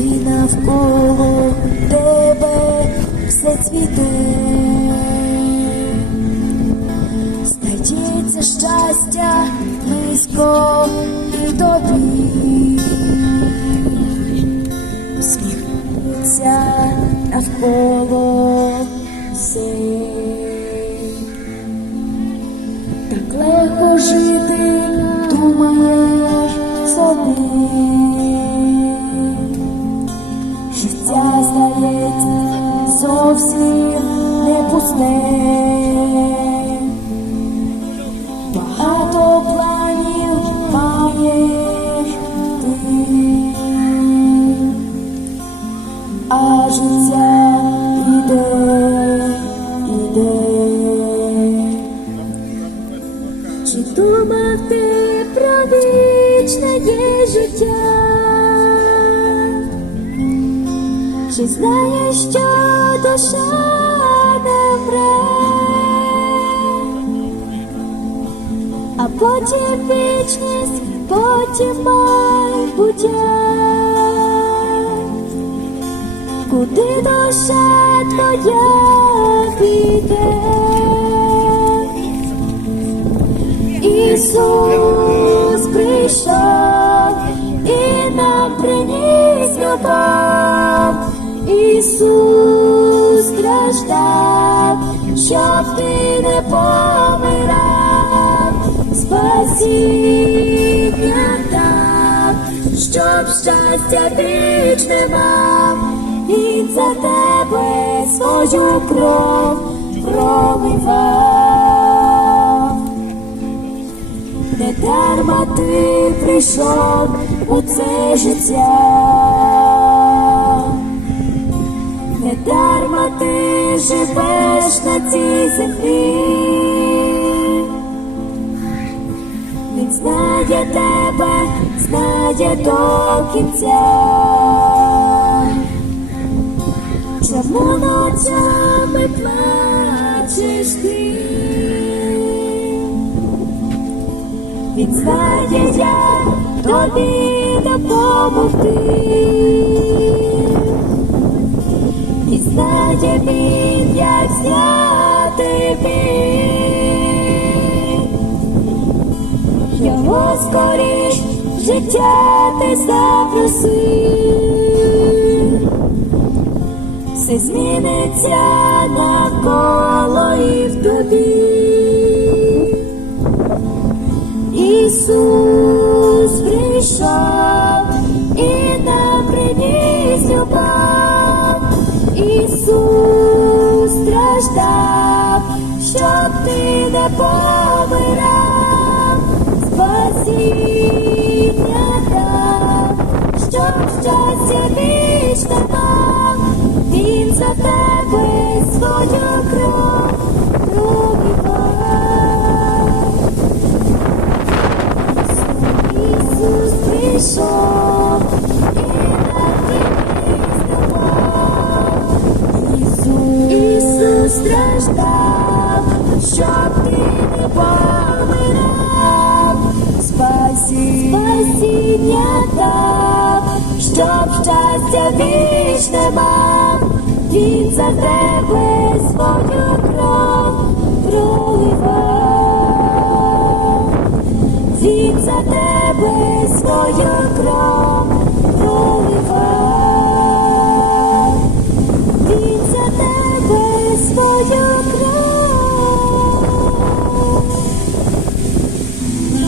навколо тебе все цвіте. Знайдеться щастя близько і тобі. Усміхнеться навколо все. Так легко жити, думаєш собі. Здається зовсім не пусте. Багато планів маєш ти, а життя іде, іде. Чи думав ти про вічне є життя? Чи знаєш, що душа не вмре? А потім вічність, потім майбуття. Куди душа твоя піде? Ісус прийшов і нам приніс любов. Ісус страждав, щоб ти не помирав, спасіння дав, щоб щастя вічне мав, Він за тебе свою кров проливав. Не дарма ти прийшов у це життя, живеш на цій землі, він знає тебе, знає до кінця. Чому ночами плачеш ти? Він знає, як тобі допомогти. Знає він, як зняти біль. Його скоріш життя ти запроси. Все зміниться навколо і в тобі. Ісус не помирав, спасіння дав, щоб щастя. Він за тебе свою вічне мав. Він за тебе свою кров проливав. Він за тебе свою кров проливав.